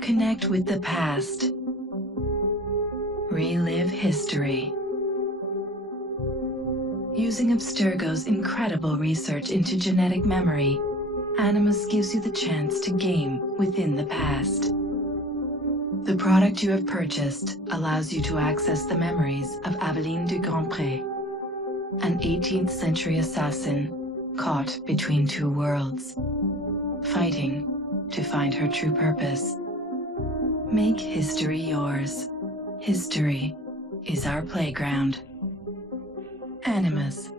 Connect with the past. Relive history. Using Abstergo's incredible research into genetic memory, Animus gives you the chance to game within the past. The product you have purchased allows you to access the memories of Aveline de Grandpré, an 18th century assassin caught between two worlds, fighting to find her true purpose. Make history yours. History is our playground. Animus.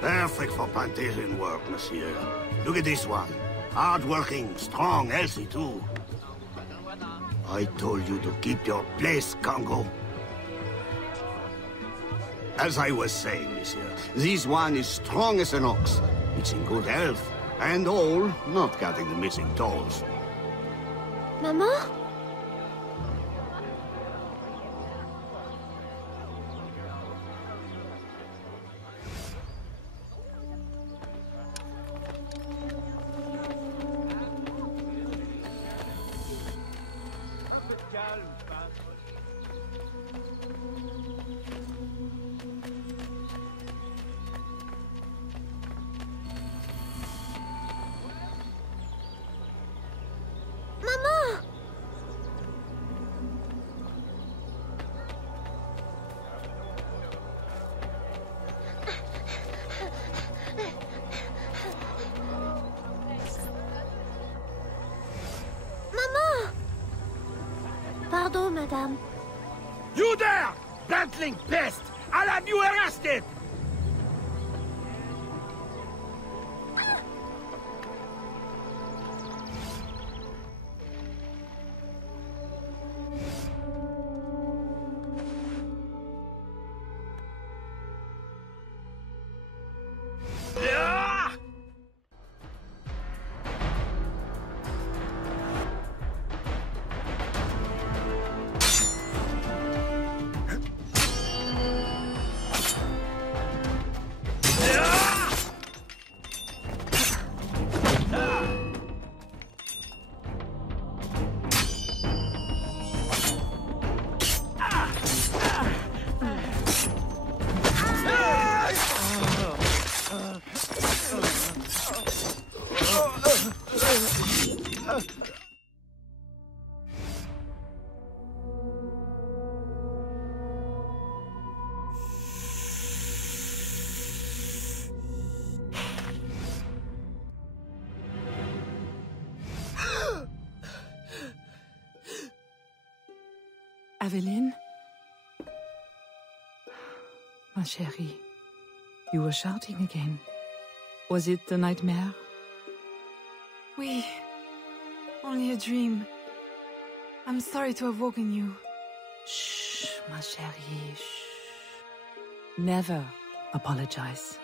Perfect for plantation work, monsieur. Look at this one. Hard-working, strong, healthy too. I told you to keep your place, Congo. As I was saying, monsieur, this one is strong as an ox. It's in good health, and all, not counting the missing toes. Maman? Pardon, madame. You there! Bantling pest! I'll have you arrested! Aveline? Ma chérie, you were shouting again. Was it a nightmare? Oui. Only a dream. I'm sorry to have woken you. Shh, ma chérie, shh. Never apologize.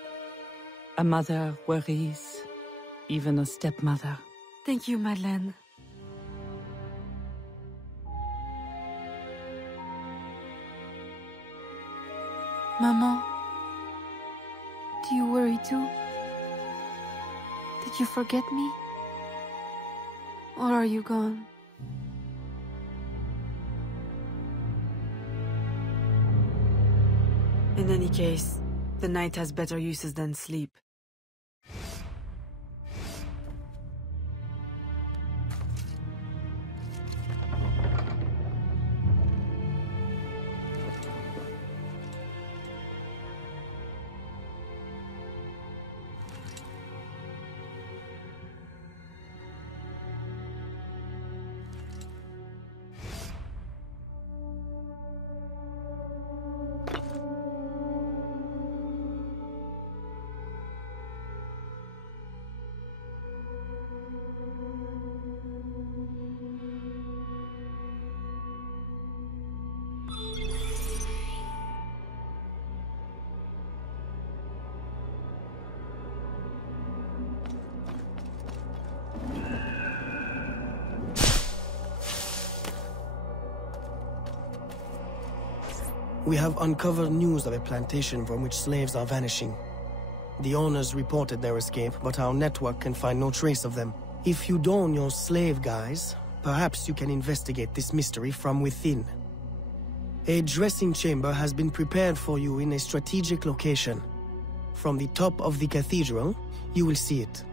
A mother worries, even a stepmother. Thank you, Madeleine. Maman, do you worry too? Did you forget me? Or are you gone? In any case, the night has better uses than sleep. We have uncovered news of a plantation from which slaves are vanishing. The owners reported their escape, but our network can find no trace of them. If you don your slave guise, perhaps you can investigate this mystery from within. A dressing chamber has been prepared for you in a strategic location. From the top of the cathedral, you will see it.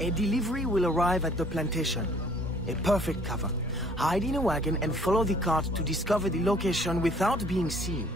A delivery will arrive at the plantation. A perfect cover. Hide in a wagon and follow the cart to discover the location without being seen.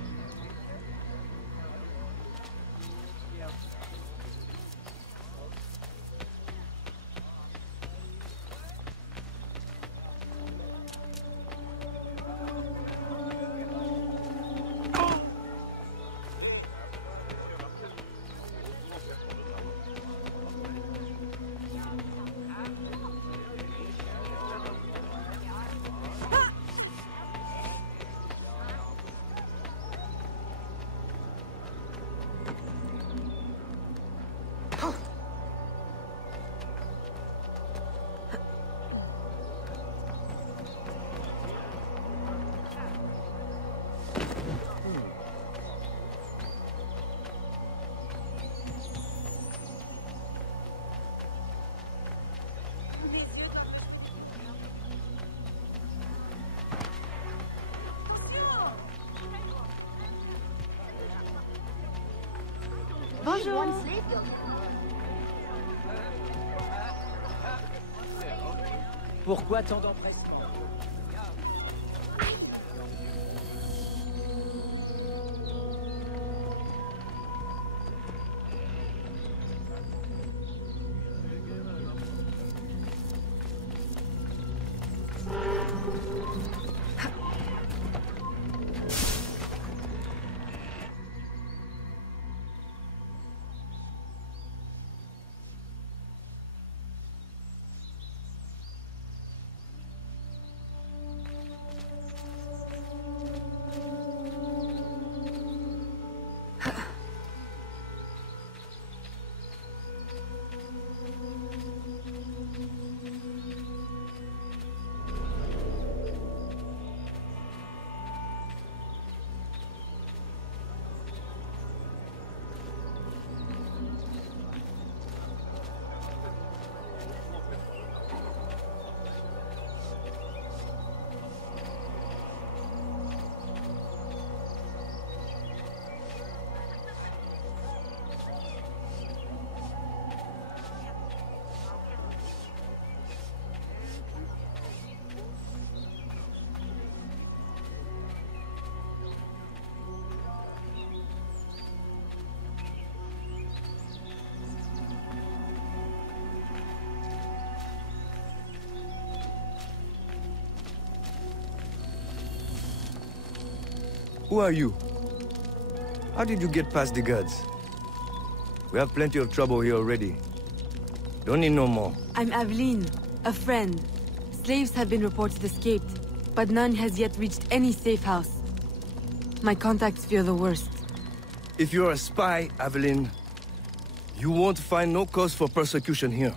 Bonjour. Pourquoi tant d'empressement? Who are you? How did you get past the guards? We have plenty of trouble here already. Don't need no more. I'm Aveline, a friend. Slaves have been reported escaped, but none has yet reached any safe house. My contacts fear the worst. If you're a spy, Aveline, you won't find no cause for persecution here.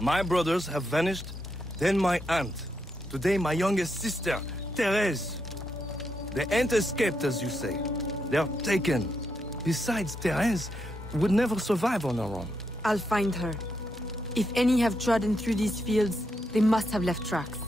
My brothers have vanished, then my aunt. Today my youngest sister, Therese. They ain't escaped, as you say. They're taken. Besides, Therese would never survive on her own. I'll find her. If any have trodden through these fields, they must have left tracks.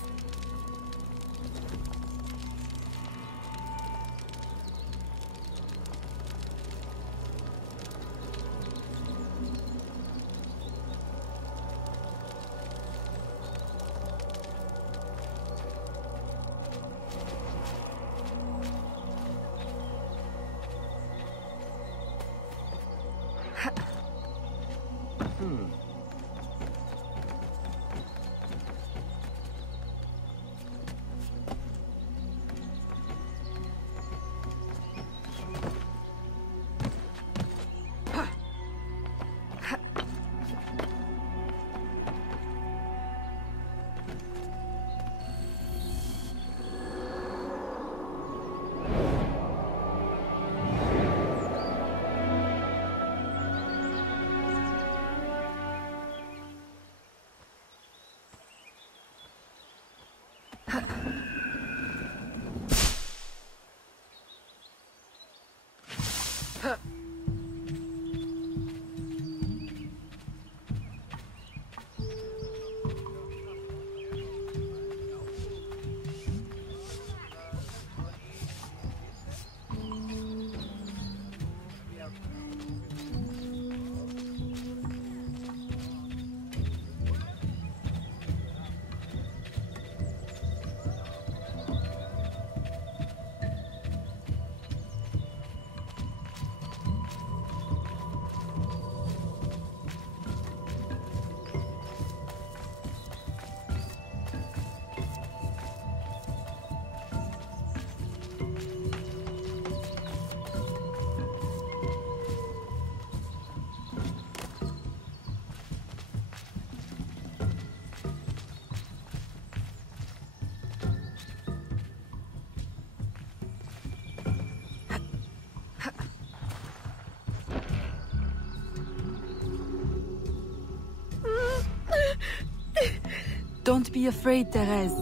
Don't be afraid, Therese.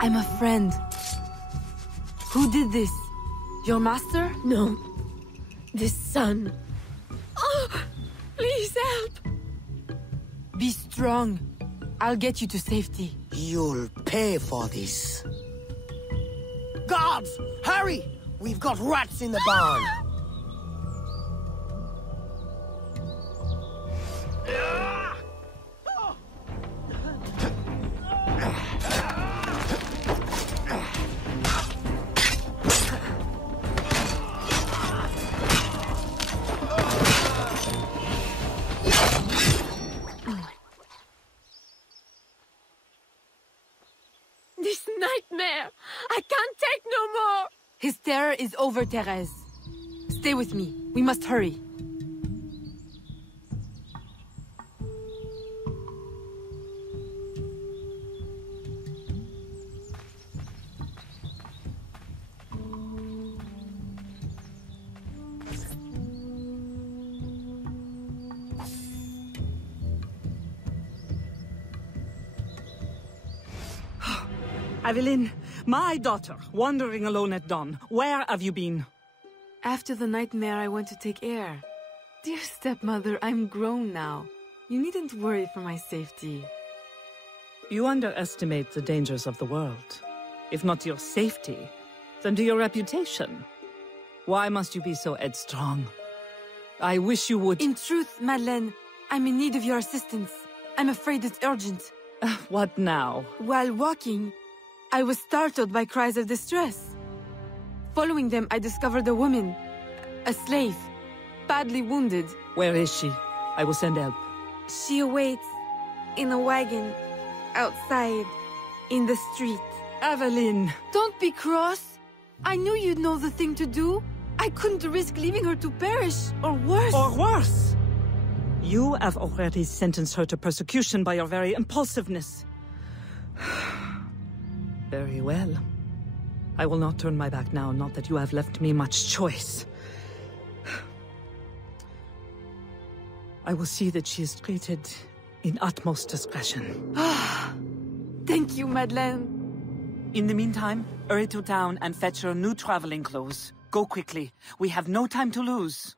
I'm a friend. Who did this? Your master? No. This son. Oh, please help. Be strong. I'll get you to safety. You'll pay for this. Guards! Hurry! We've got rats in the barn! This nightmare! I can't take no more! His terror is over, Therese. Stay with me. We must hurry. Evelyn, my daughter, wandering alone at dawn. Where have you been? After the nightmare, I went to take air. Dear stepmother, I'm grown now. You needn't worry for my safety. You underestimate the dangers of the world. If not to your safety, then to your reputation. Why must you be so headstrong? I wish you would— In truth, Madeleine, I'm in need of your assistance. I'm afraid it's urgent. What now? While walking, I was startled by cries of distress. Following them, I discovered a woman, a slave, badly wounded. Where is she? I will send help. She awaits in a wagon, outside, in the street. Evelyn! Don't be cross. I knew you'd know the thing to do. I couldn't risk leaving her to perish, or worse. Or worse! You have already sentenced her to persecution by your very impulsiveness. Very well. I will not turn my back now, not that you have left me much choice. I will see that she is treated in utmost discretion. Thank you, Madeleine. In the meantime, hurry to town and fetch her new traveling clothes. Go quickly. We have no time to lose.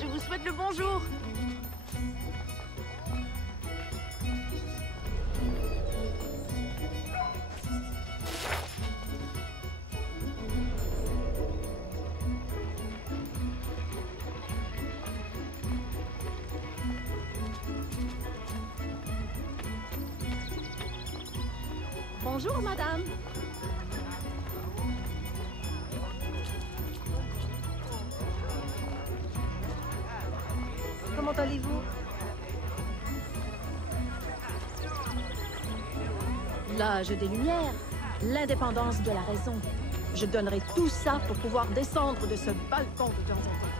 Je vous souhaite le bonjour. Bonjour, madame. Comment allez-vous? L'âge des Lumières, l'indépendance de la raison. Je donnerai tout ça pour pouvoir descendre de ce balcon de temps en temps.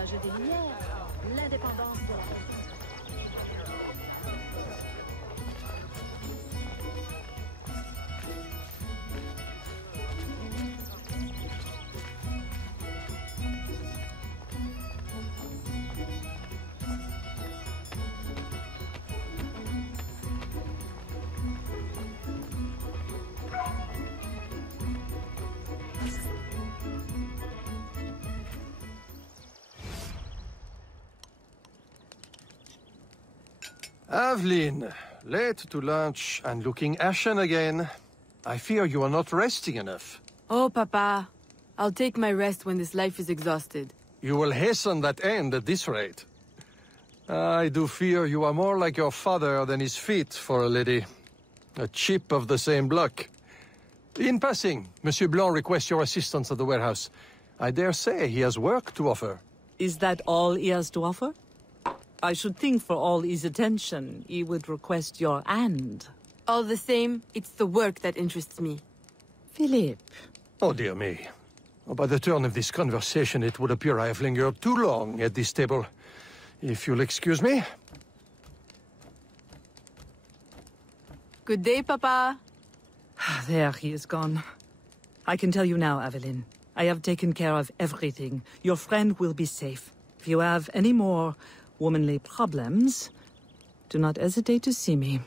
L'âge des Lumières, l'indépendance de la raison. Aveline, late to lunch and looking ashen again. I fear you are not resting enough. Oh, Papa. I'll take my rest when this life is exhausted. You will hasten that end at this rate. I do fear you are more like your father than is fit for a lady. A chip of the same block. In passing, Monsieur Blanc requests your assistance at the warehouse. I dare say he has work to offer. Is that all he has to offer? I should think for all his attention, he would request your hand. All the same, it's the work that interests me. Philippe. Oh, dear me. Oh, by the turn of this conversation, it would appear I have lingered too long at this table. If you'll excuse me. Good day, Papa. There, he is gone. I can tell you now, Aveline. I have taken care of everything. Your friend will be safe. If you have any more womanly problems, do not hesitate to see me.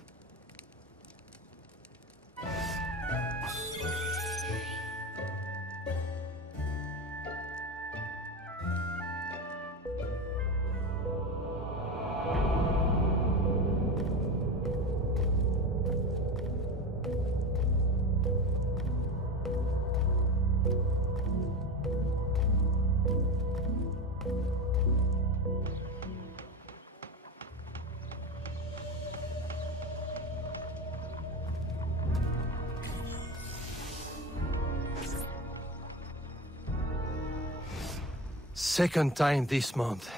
Second time this month.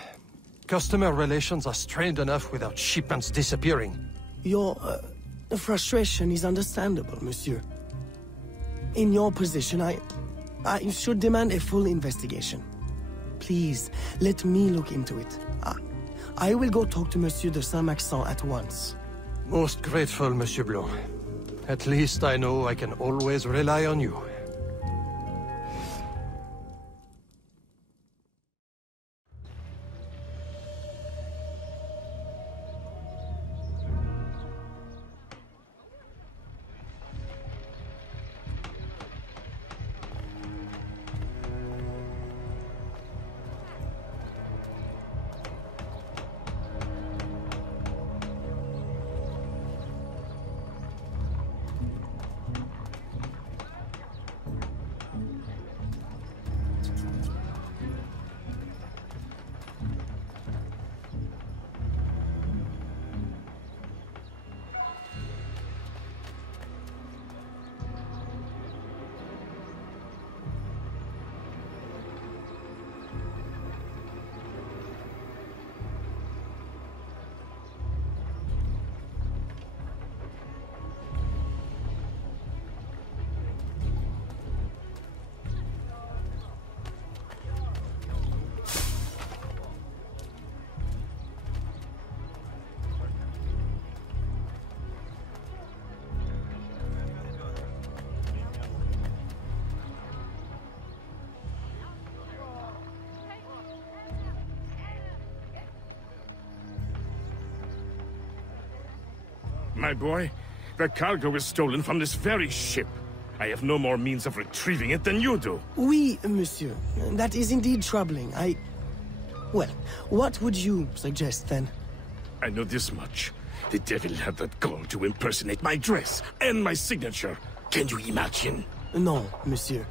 Customer relations are strained enough without shipments disappearing. Your frustration is understandable, monsieur. In your position, I should demand a full investigation. Please, let me look into it. I will go talk to Monsieur de Saint-Maxent at once. Most grateful, Monsieur Blanc. At least I know I can always rely on you. My boy, the cargo was stolen from this very ship. I have no more means of retrieving it than you do. Oui, monsieur. That is indeed troubling. Well, what would you suggest, then? I know this much. The devil had the gall to impersonate my dress and my signature. Can you imagine? No, monsieur.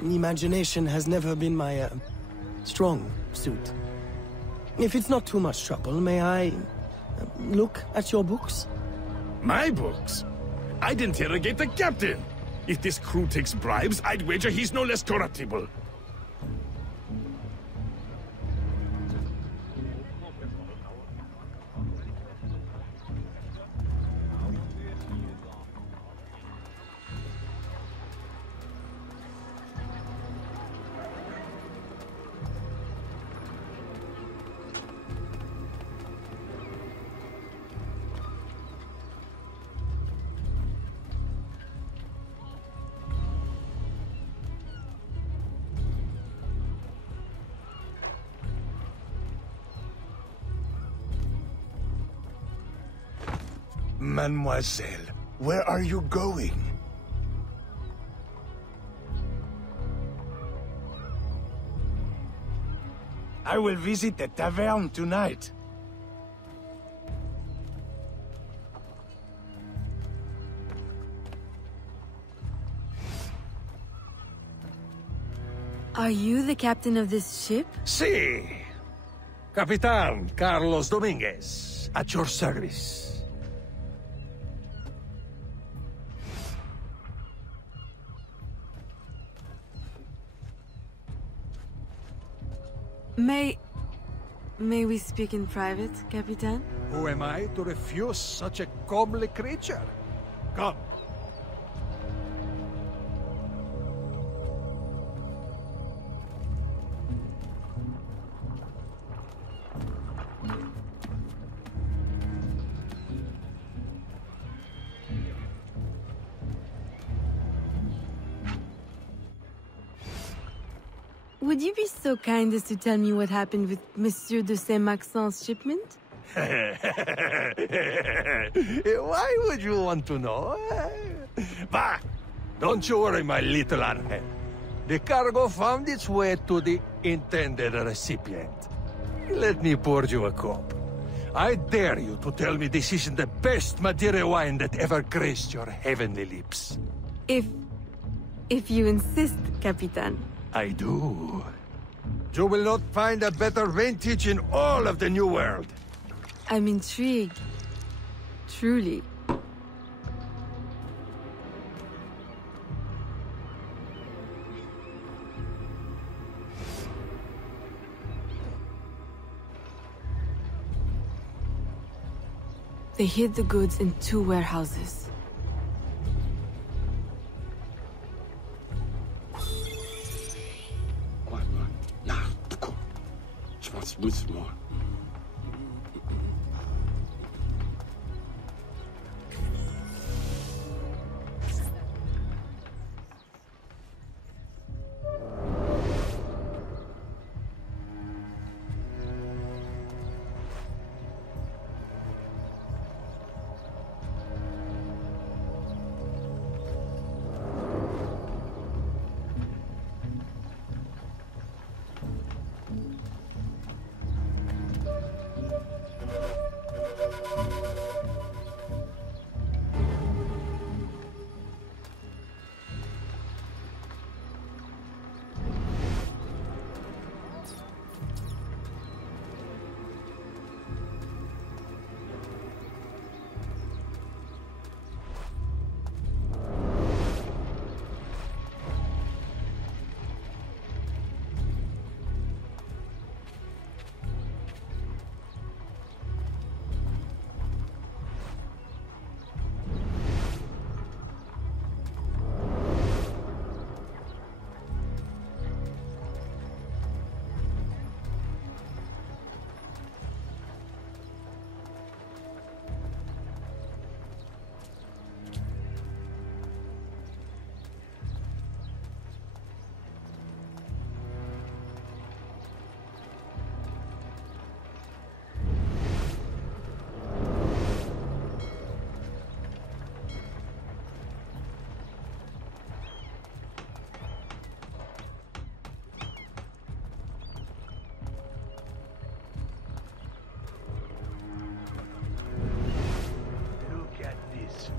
Imagination has never been my, strong suit. If it's not too much trouble, may I look at your books? My books? I'd interrogate the captain. If this crew takes bribes, I'd wager he's no less corruptible. Mademoiselle, where are you going? I will visit the tavern tonight. Are you the captain of this ship? Si. Capitan Carlos Dominguez, at your service. May we speak in private, Capitan? Who am I to refuse such a comely creature? Come. Would you be so kind as to tell me what happened with Monsieur de Saint-Maxent's shipment? Why would you want to know? Bah! Don't you worry, my little Angel. The cargo found its way to the intended recipient. Let me pour you a cup. I dare you to tell me this isn't the best Madeira wine that ever graced your heavenly lips. If you insist, Capitan. I do. You will not find a better vintage in all of the New World. I'm intrigued. Truly. They hid the goods in 2 warehouses. Doucement.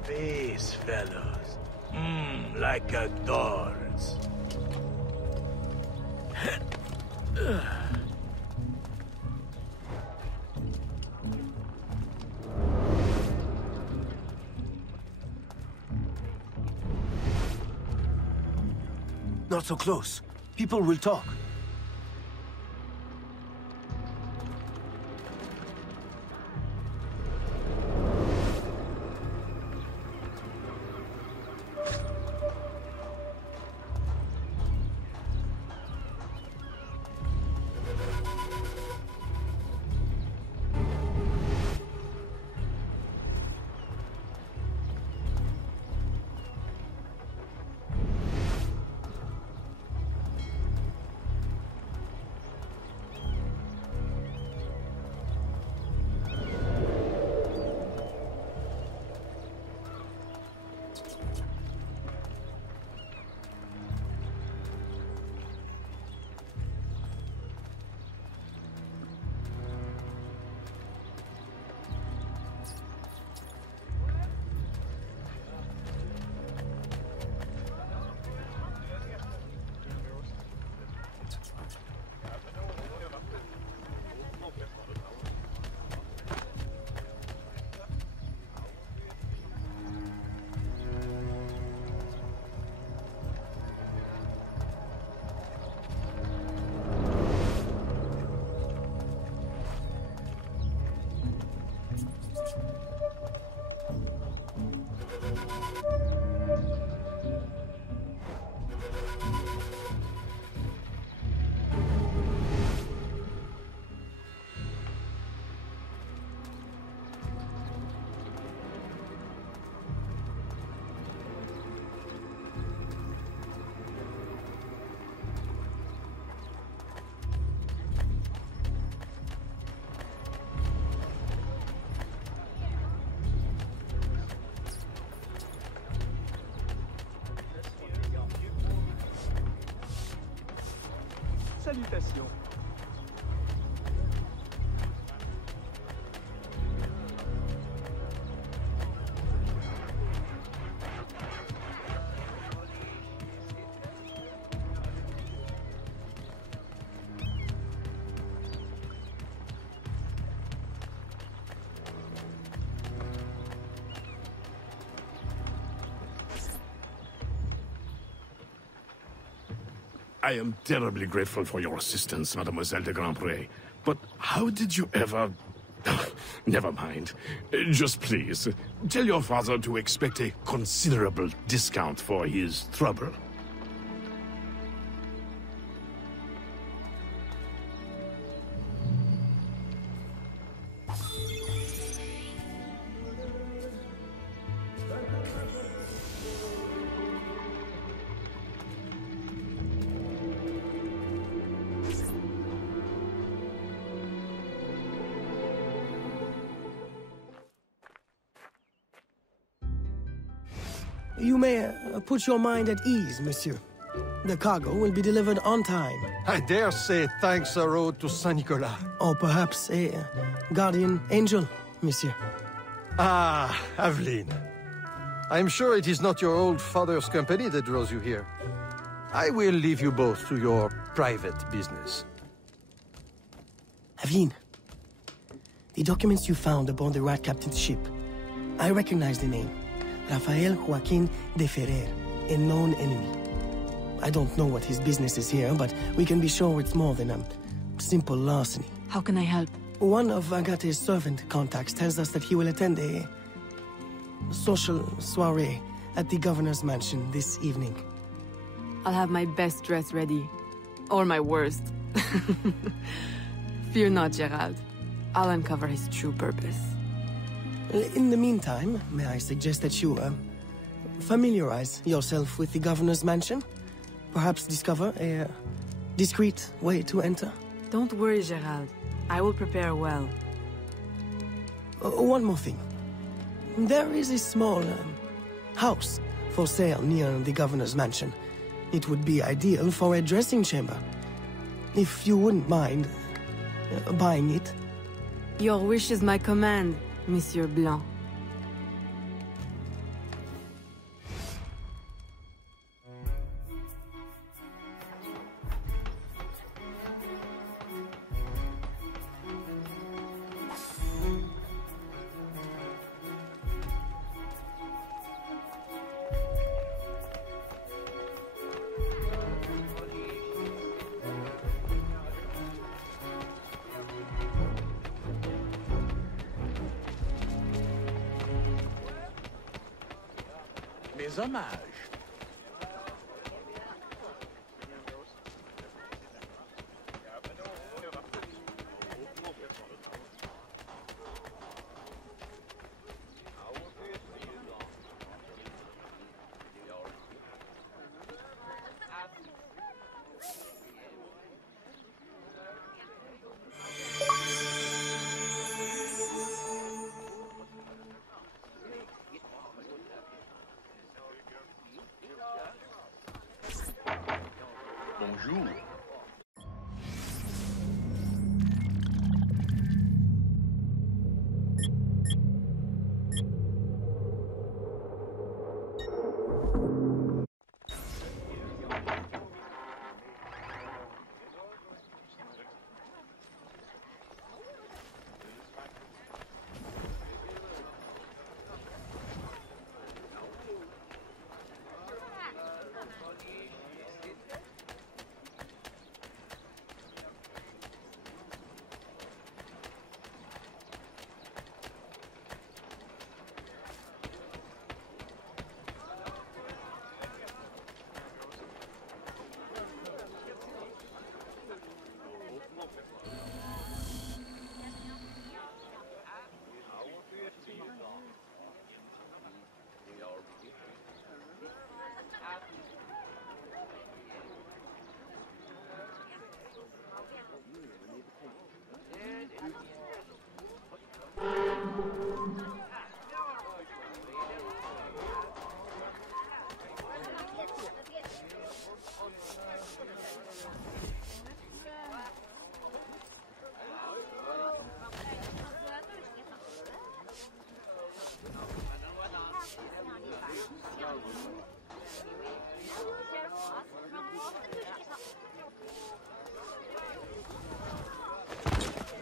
Face, fellows. Like a doll's. Not so close. People will talk. Salutations. I am terribly grateful for your assistance, Mademoiselle de Grandpré. But how did you ever... Never mind. Just please, tell your father to expect a considerable discount for his trouble. You may put your mind at ease, monsieur. The cargo will be delivered on time. I dare say thanks are owed to Saint Nicolas. Or perhaps a guardian angel, monsieur. Ah, Aveline. I'm sure it is not your old father's company that draws you here. I will leave you both to your private business. Aveline, the documents you found aboard the Rat Captain's ship. I recognize the name. Rafael Joaquin de Ferrer, a known enemy. I don't know what his business is here, but we can be sure it's more than a simple larceny. How can I help? One of Agate's servant contacts tells us that he will attend a social soiree at the governor's mansion this evening. I'll have my best dress ready. Or my worst. Fear not, Gerald. I'll uncover his true purpose. In the meantime, may I suggest that you, familiarize yourself with the governor's mansion? Perhaps discover a discreet way to enter? Don't worry, Gerald. I will prepare well. One more thing. There is a small house for sale near the governor's mansion. It would be ideal for a dressing chamber. If you wouldn't mind buying it. Your wish is my command, Monsieur Blanc. Mes hommages. Bonjour.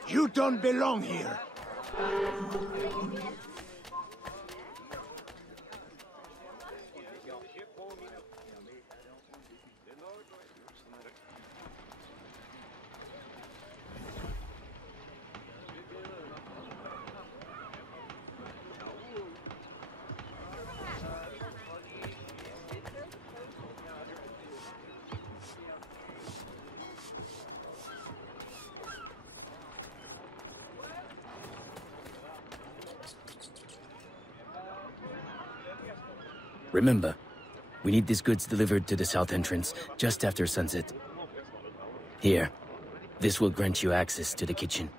You don't belong here. Remember, we need these goods delivered to the south entrance just after sunset. Here, this will grant you access to the kitchen.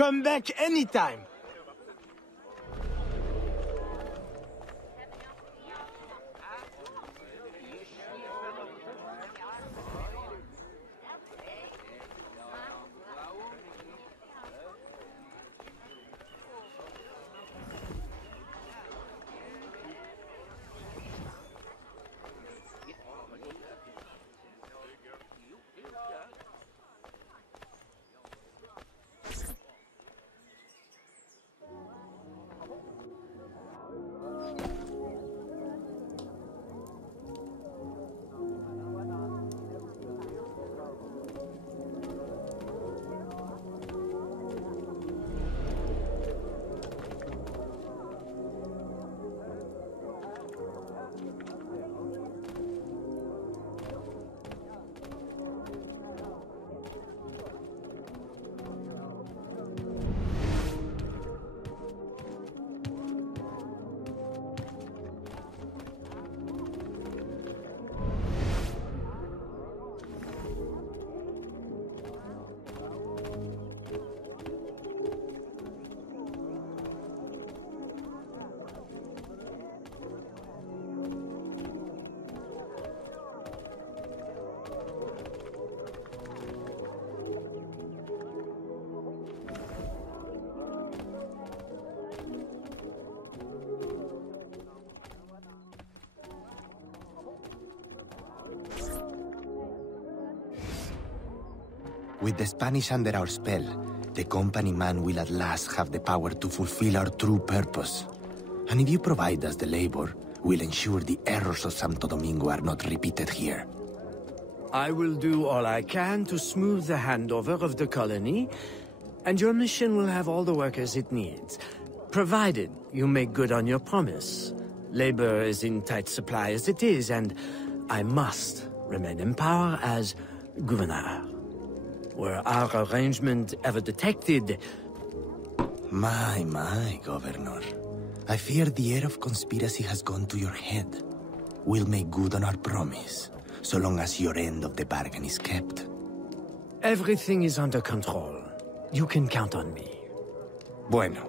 Come back anytime. With the Spanish under our spell, the company man will at last have the power to fulfill our true purpose. And if you provide us the labor, we'll ensure the errors of Santo Domingo are not repeated here. I will do all I can to smooth the handover of the colony, and your mission will have all the workers it needs, provided you make good on your promise. Labor is in tight supply as it is, and I must remain in power as governor. Were our arrangement ever detected... My, Governor. I fear the air of conspiracy has gone to your head. We'll make good on our promise, so long as your end of the bargain is kept. Everything is under control. You can count on me. Bueno.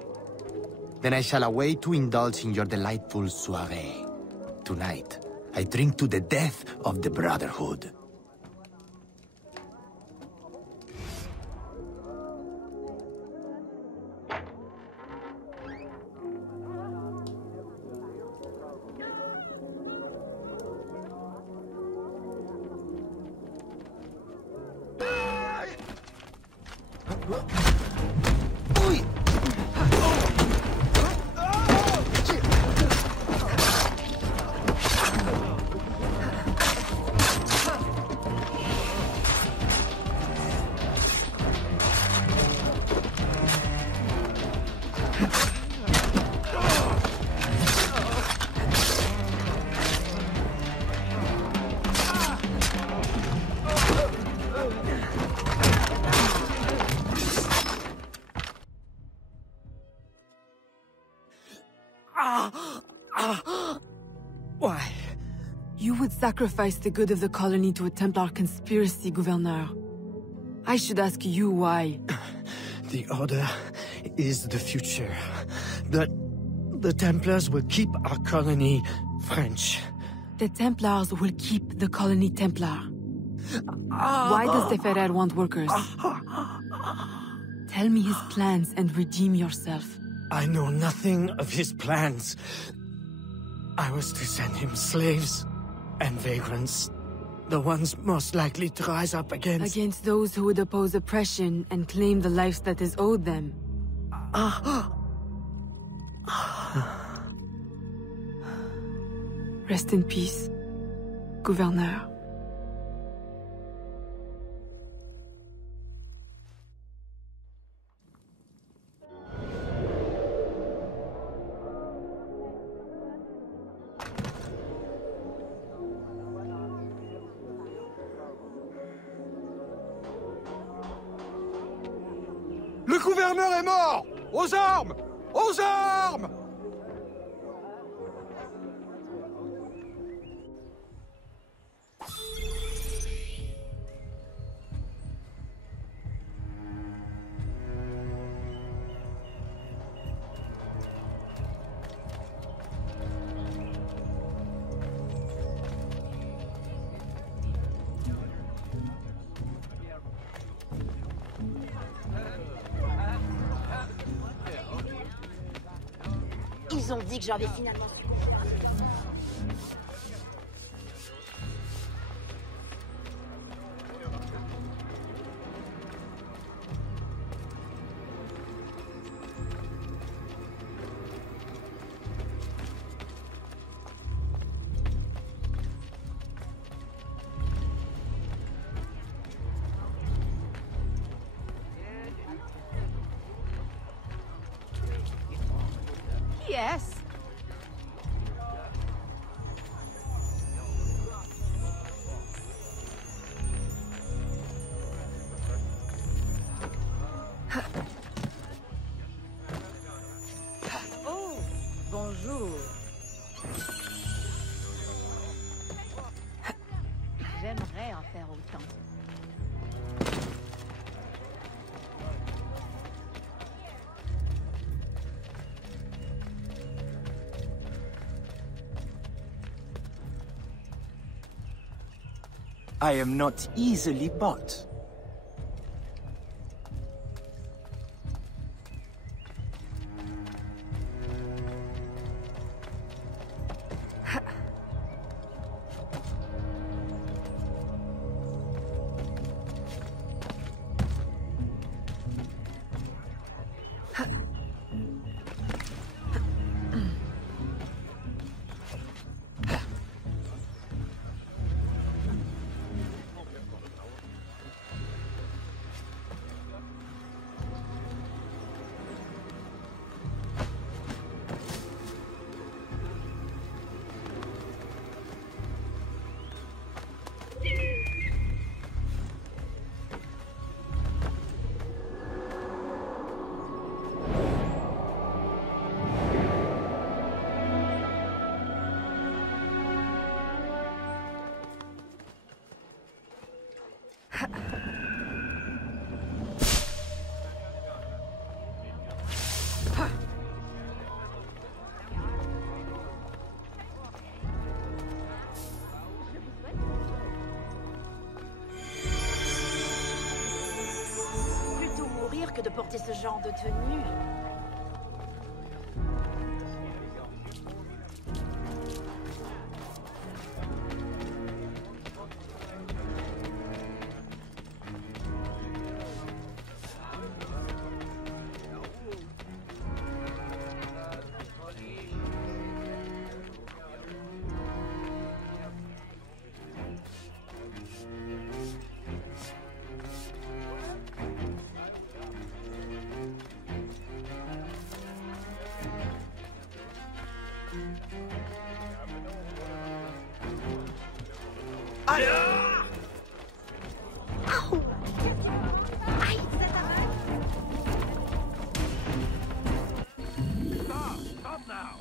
Then I shall await to indulge in your delightful soirée. Tonight, I drink to the death of the Brotherhood. Why? You would sacrifice the good of the colony to a Templar conspiracy, Gouverneur. I should ask you why. The Order is the future. The Templars will keep our colony French. The Templars will keep the colony Templar. Why does the Ferrer want workers? Tell me his plans and redeem yourself. I know nothing of his plans. I was to send him slaves and vagrants. The ones most likely to rise up against... Against those who would oppose oppression and claim the lives that is owed them. Rest in peace, Gouverneur. Le gouverneur est mort! Aux armes! Aux armes! Ils ont dit que j'avais finalement su. Yes. Oh, bonjour. J'aimerais en faire autant. I am not easily bought. porter ce genre de tenue. Stop now!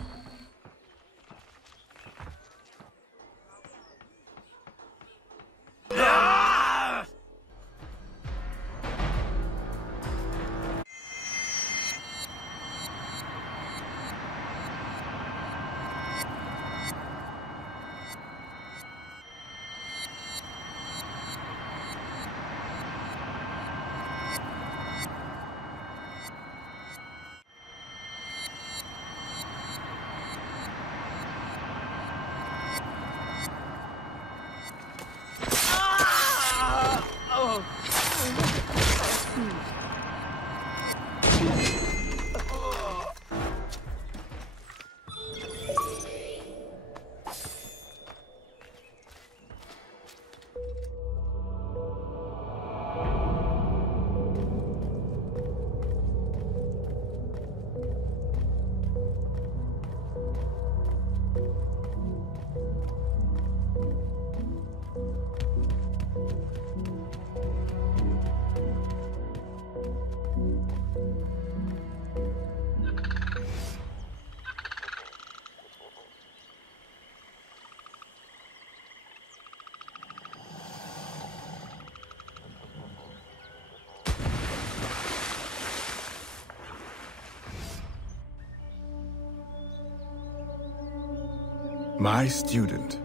My student.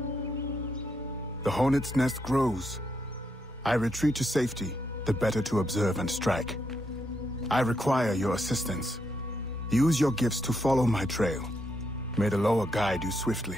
The hornet's nest grows. I retreat to safety, the better to observe and strike. I require your assistance. Use your gifts to follow my trail. May the Loa guide you swiftly.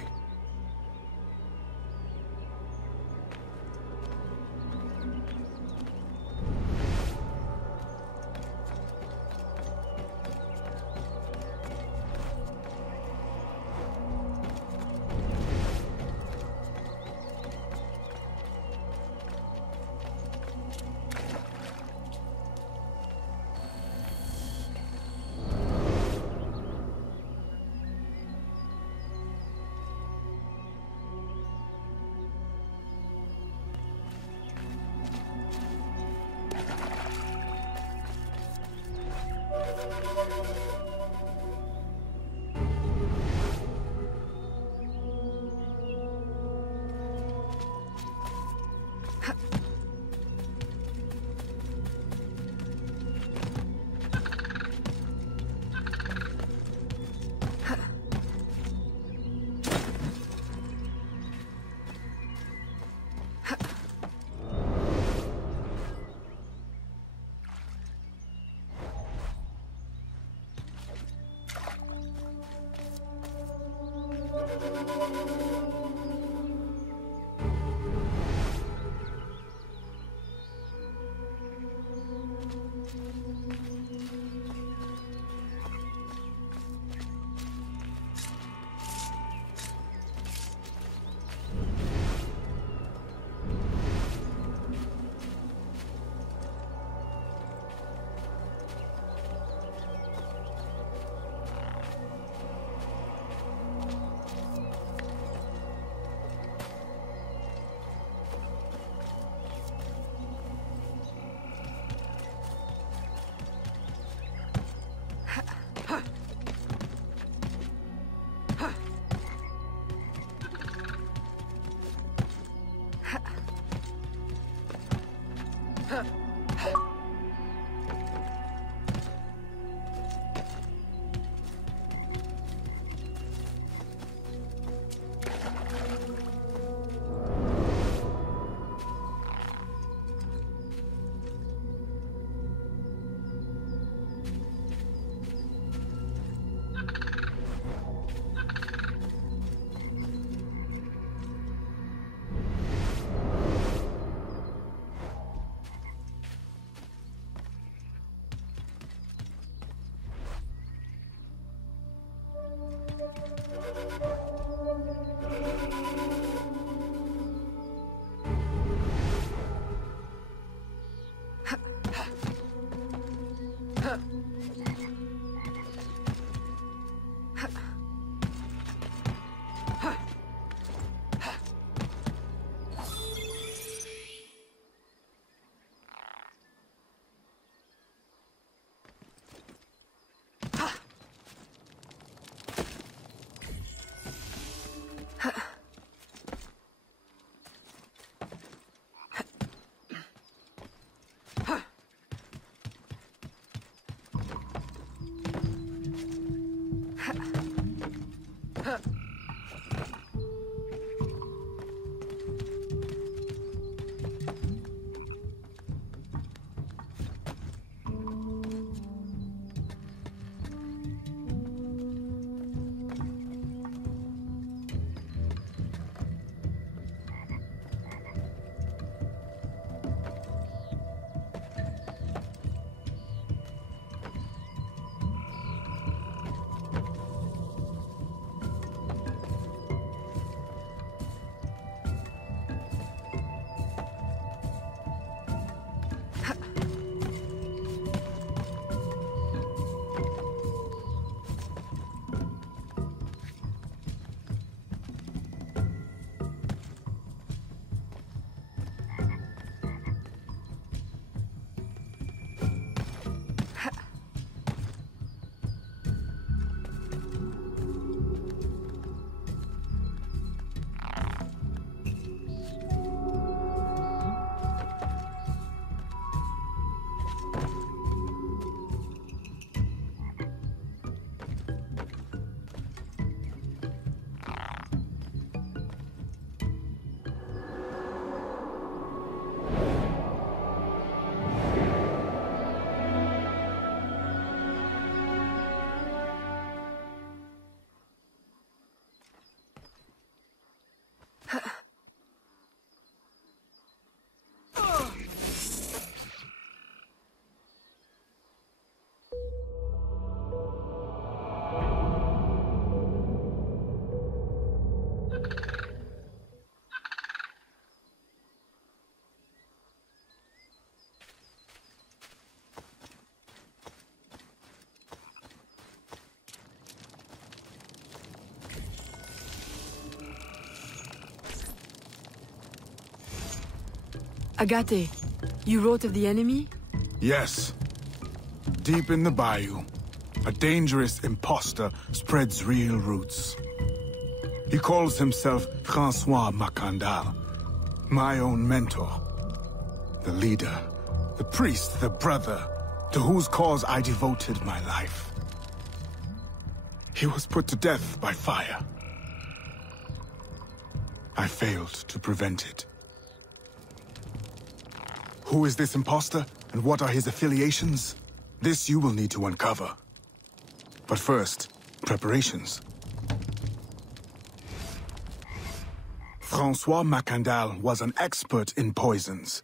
Agate, you wrote of the enemy? Yes. Deep in the bayou, a dangerous imposter spreads real roots. He calls himself Francois Macandal, my own mentor. The leader, the priest, the brother, to whose cause I devoted my life. He was put to death by fire. I failed to prevent it. Who is this imposter, and what are his affiliations? This you will need to uncover. But first, preparations. Francois Macandal was an expert in poisons.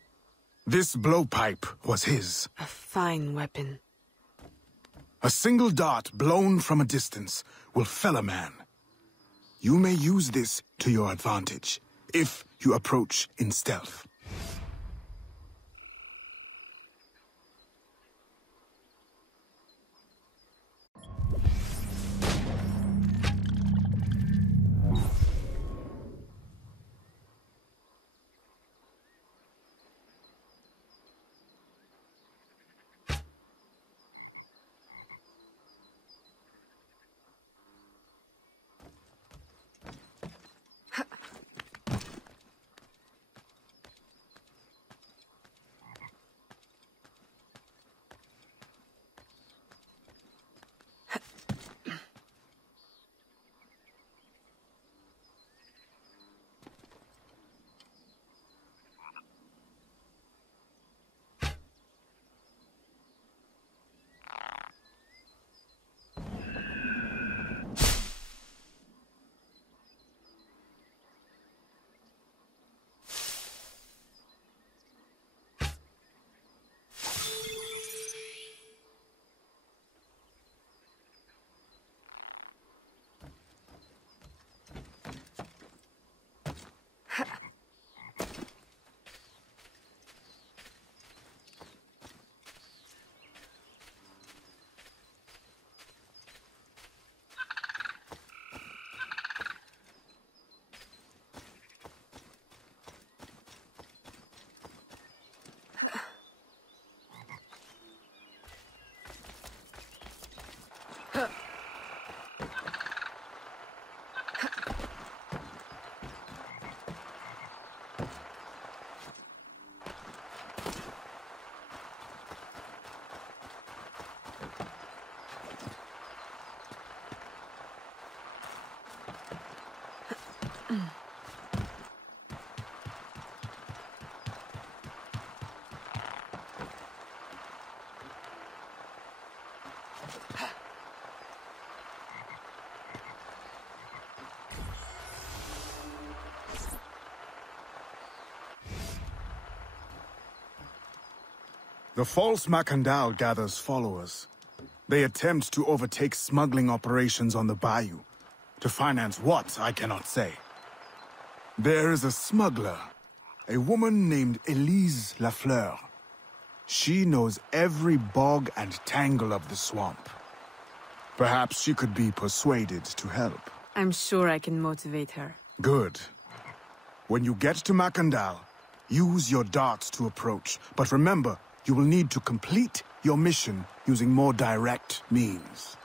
This blowpipe was his. A fine weapon. A single dart blown from a distance will fell a man. You may use this to your advantage, if you approach in stealth. The false Macandal gathers followers. They attempt to overtake smuggling operations on the bayou. To finance what, I cannot say. There is a smuggler, a woman named Elise Lafleur. She knows every bog and tangle of the swamp. Perhaps she could be persuaded to help. I'm sure I can motivate her. Good. When you get to Macandal, use your darts to approach. But remember, you will need to complete your mission using more direct means.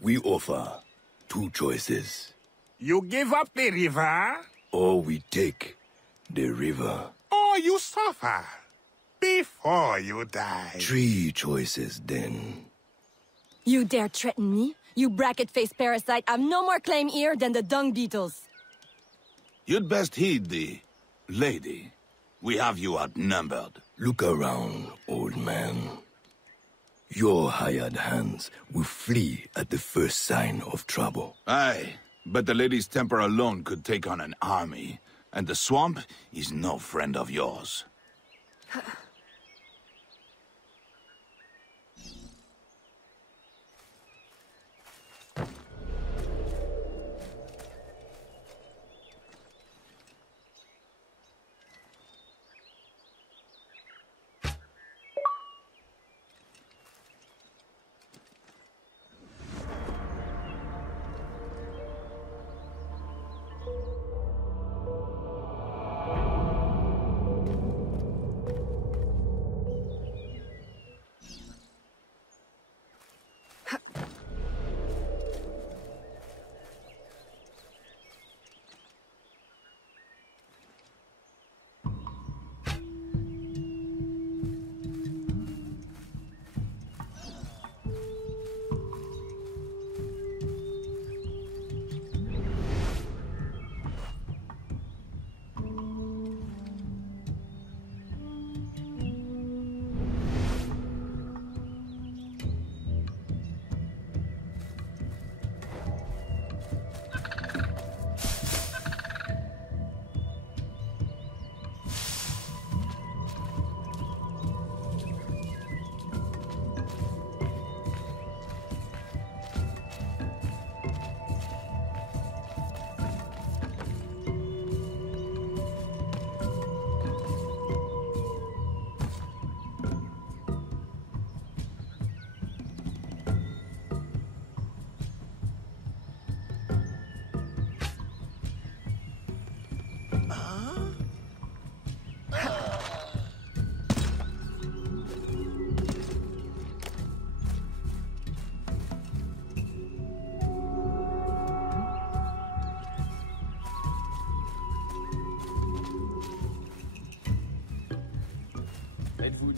We offer 2 choices. You give up the river? Or we take the river. Or you suffer before you die. 3 choices, then. You dare threaten me? You bracket-faced parasite, I've no more claim here than the dung beetles. You'd best heed the lady. We have you outnumbered. Look around, old man. Your hired hands will flee at the first sign of trouble. Aye, but the lady's temper alone could take on an army, and the swamp is no friend of yours.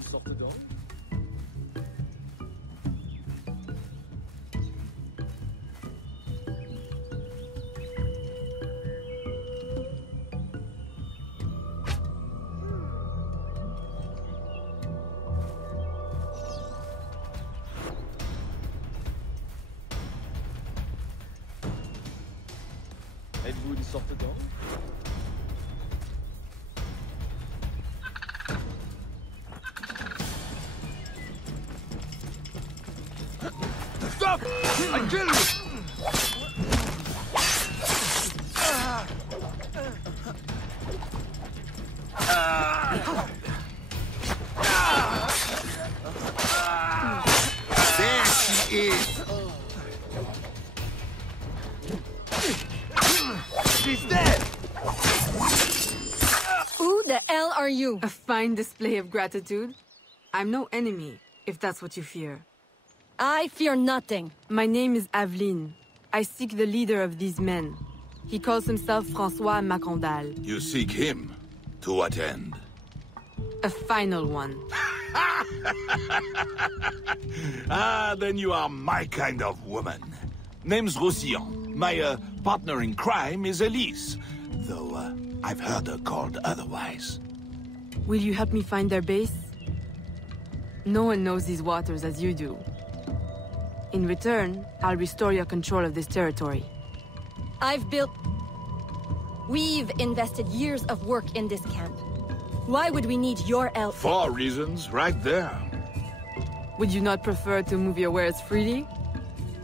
sorte d'or? Êtes-vous une sorte d'or? Stop! I kill you! There she is! She's dead! Who the hell are you? A fine display of gratitude. I'm no enemy, if that's what you fear. I fear nothing. My name is Aveline. I seek the leader of these men. He calls himself François Macondal. You seek him? To what end? A final one. Ah, then you are my kind of woman. Name's Roussillon. My partner in crime is Elise, though I've heard her called otherwise. Will you help me find their base? No one knows these waters as you do. In return, I'll restore your control of this territory. We've invested years of work in this camp. Why would we need your help? 4 reasons, right there. Would you not prefer to move your wares freely?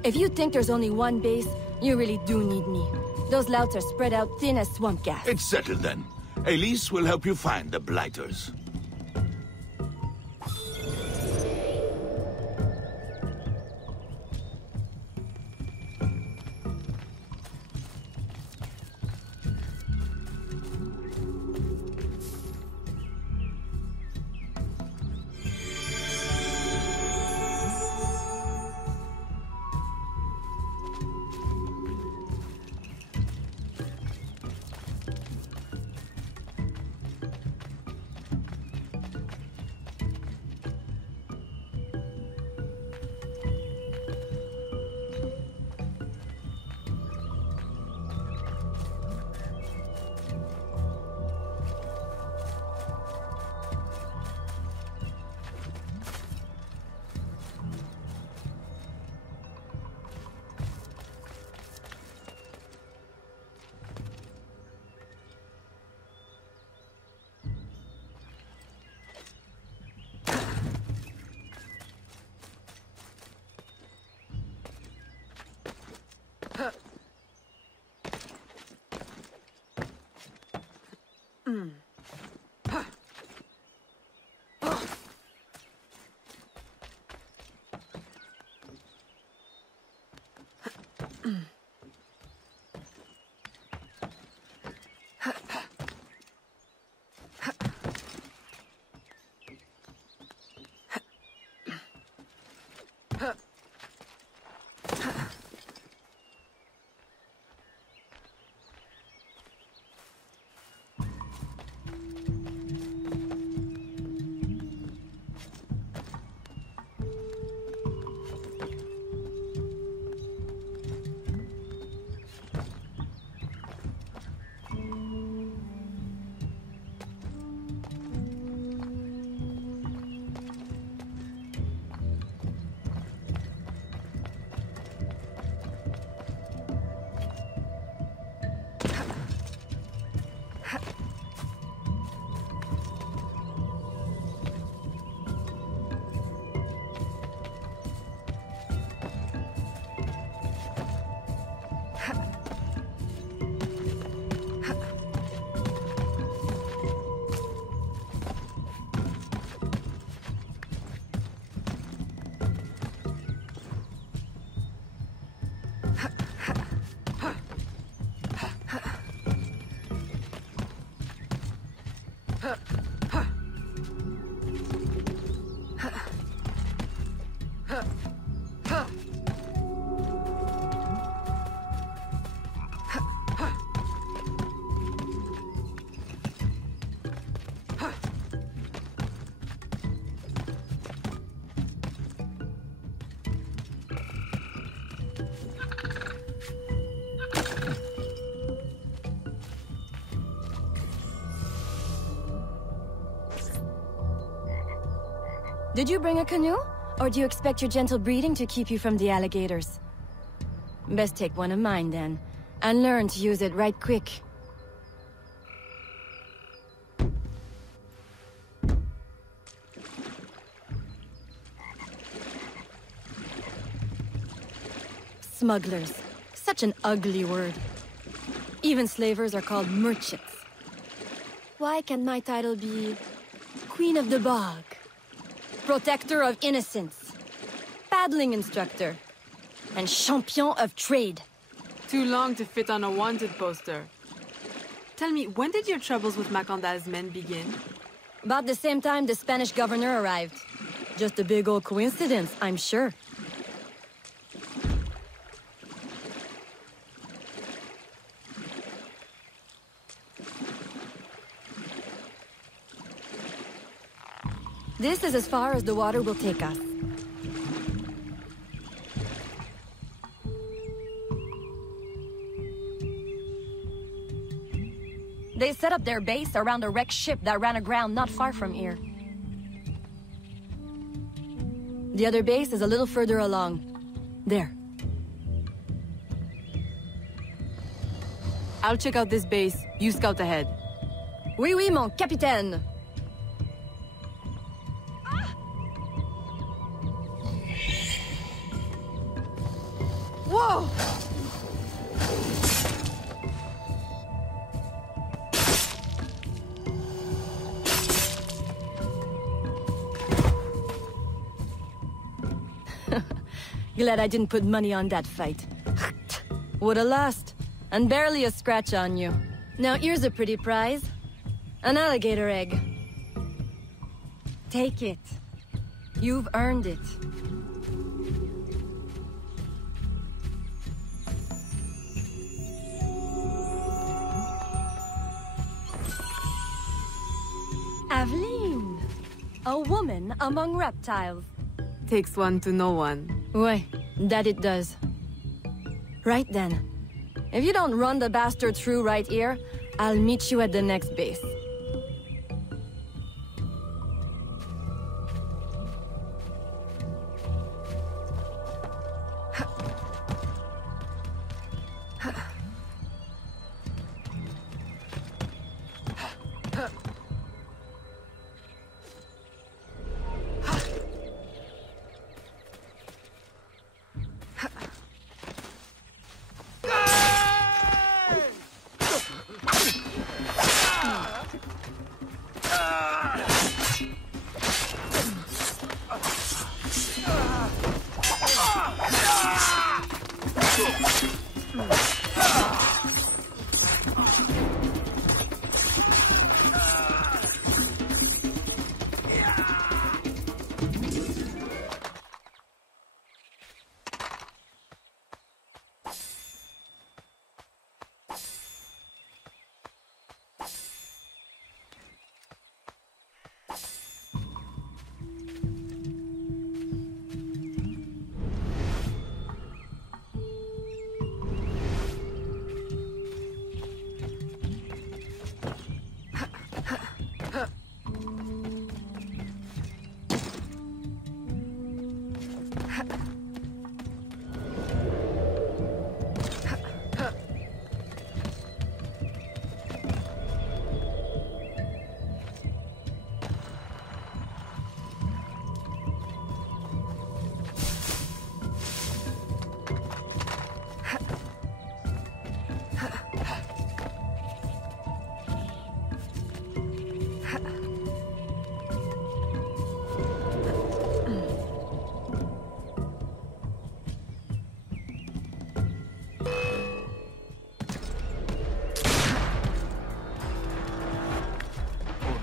If you think there's only one base, you really do need me. Those louts are spread out thin as swamp gas. It's settled then. Elise will help you find the Blighters. Did you bring a canoe? Or do you expect your gentle breeding to keep you from the alligators? Best take one of mine then, and learn to use it right quick. Smugglers. Such an ugly word. Even slavers are called merchants. Why can't my title be Queen of the Bog? Protector of Innocence? Paddling Instructor? And Champion of Trade? Too long to fit on a wanted poster. Tell me, when did your troubles with Macandal's men begin? About the same time the Spanish governor arrived. Just a big old coincidence, I'm sure. This is as far as the water will take us. They set up their base around a wrecked ship that ran aground not far from here. The other base is a little further along. There. I'll check out this base. You scout ahead. Oui, oui, mon capitaine. Whoa! Glad I didn't put money on that fight. Would've lost, and barely a scratch on you. Now here's a pretty prize. An alligator egg. Take it. You've earned it. Aveline! A woman among reptiles. Takes one to know one. Ouais, that it does. Right then. If you don't run the bastard through right here, I'll meet you at the next base.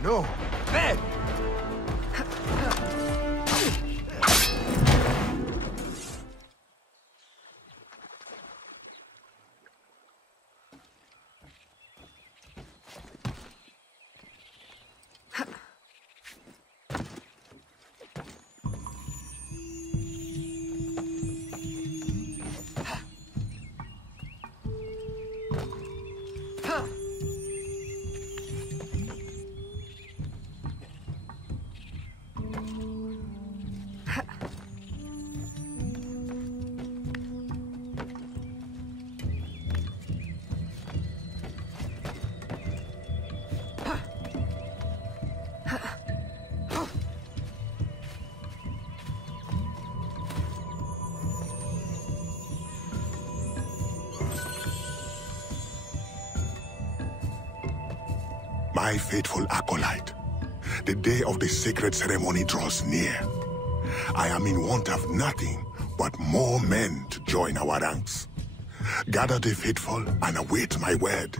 No! Hey! My faithful acolyte, the day of the sacred ceremony draws near. I am in want of nothing but more men to join our ranks. Gather the faithful and await my word.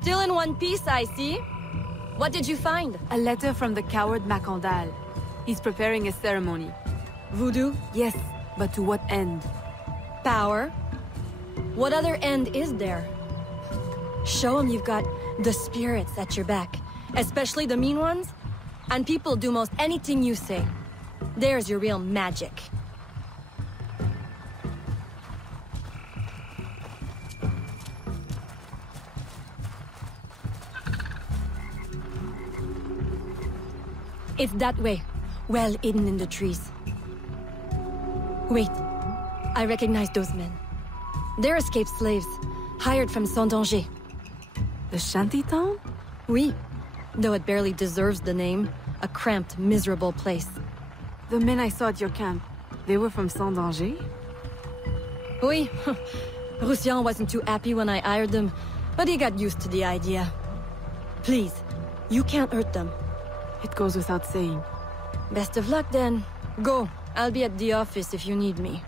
Still in one piece, I see. What did you find? A letter from the coward Macandal. He's preparing a ceremony. Voodoo? Yes, but to what end? Power? What other end is there? Show him you've got the spirits at your back, especially the mean ones, and people do most anything you say. There's your real magic. It's that way, well hidden in the trees. Wait, I recognize those men. They're escaped slaves, hired from Saint-Danger. The shanty town? Oui, though it barely deserves the name. A cramped, miserable place. The men I saw at your camp, they were from Saint-Danger? Oui, Roussillon wasn't too happy when I hired them, but he got used to the idea. Please, you can't hurt them. It goes without saying. Best of luck then. Go. I'll be at the office if you need me.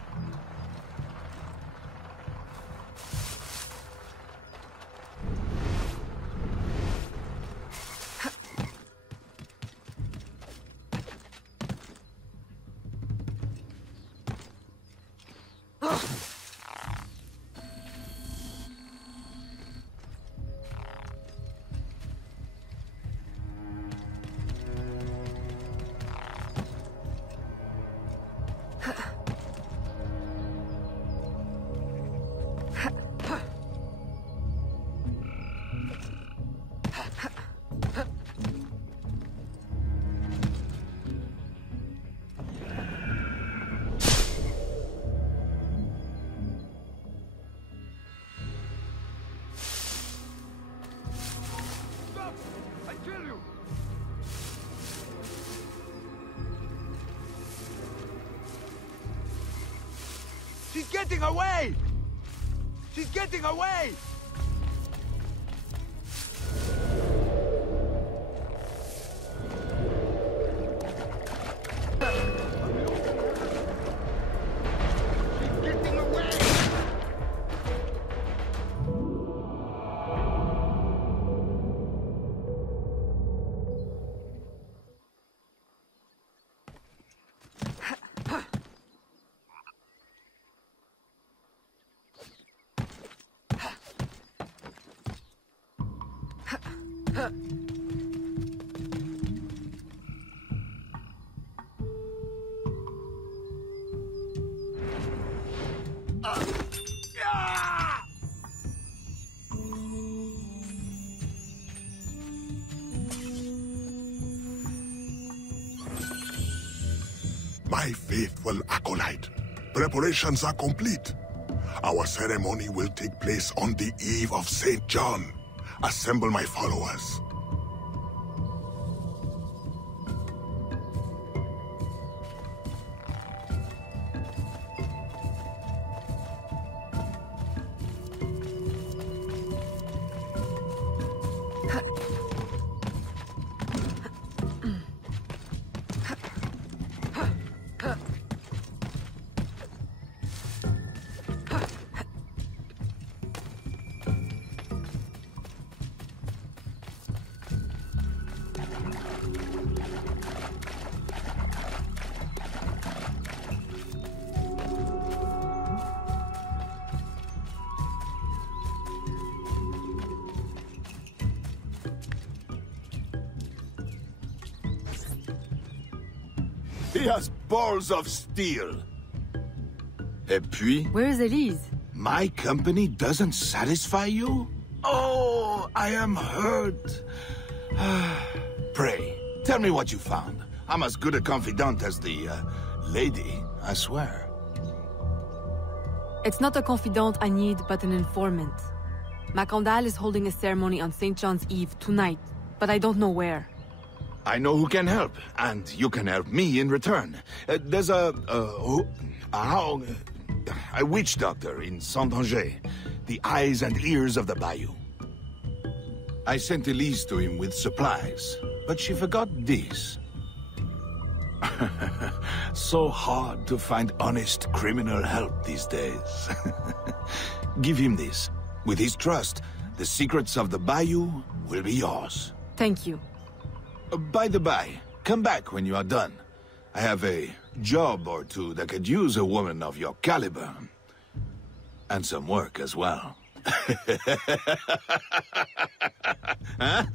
She's getting away! She's getting away! My faithful acolyte, preparations are complete. Our ceremony will take place on the eve of St. John. Assemble my followers. He has balls of steel. Et puis? Where's Elise? My company doesn't satisfy you? Oh, I am hurt. Pray, tell me what you found. I'm as good a confidant as the, lady, I swear. It's not a confidant I need, but an informant. Macandal is holding a ceremony on St. John's Eve tonight, but I don't know where. I know who can help, and you can help me in return. There's a witch doctor in Saint-Anger, the eyes and ears of the bayou. I sent Elise to him with supplies, but she forgot this. So hard to find honest criminal help these days. Give him this. With his trust, the secrets of the bayou will be yours. Thank you. By the by, come back when you are done. I have a job or two that could use a woman of your caliber. And some work as well. Huh?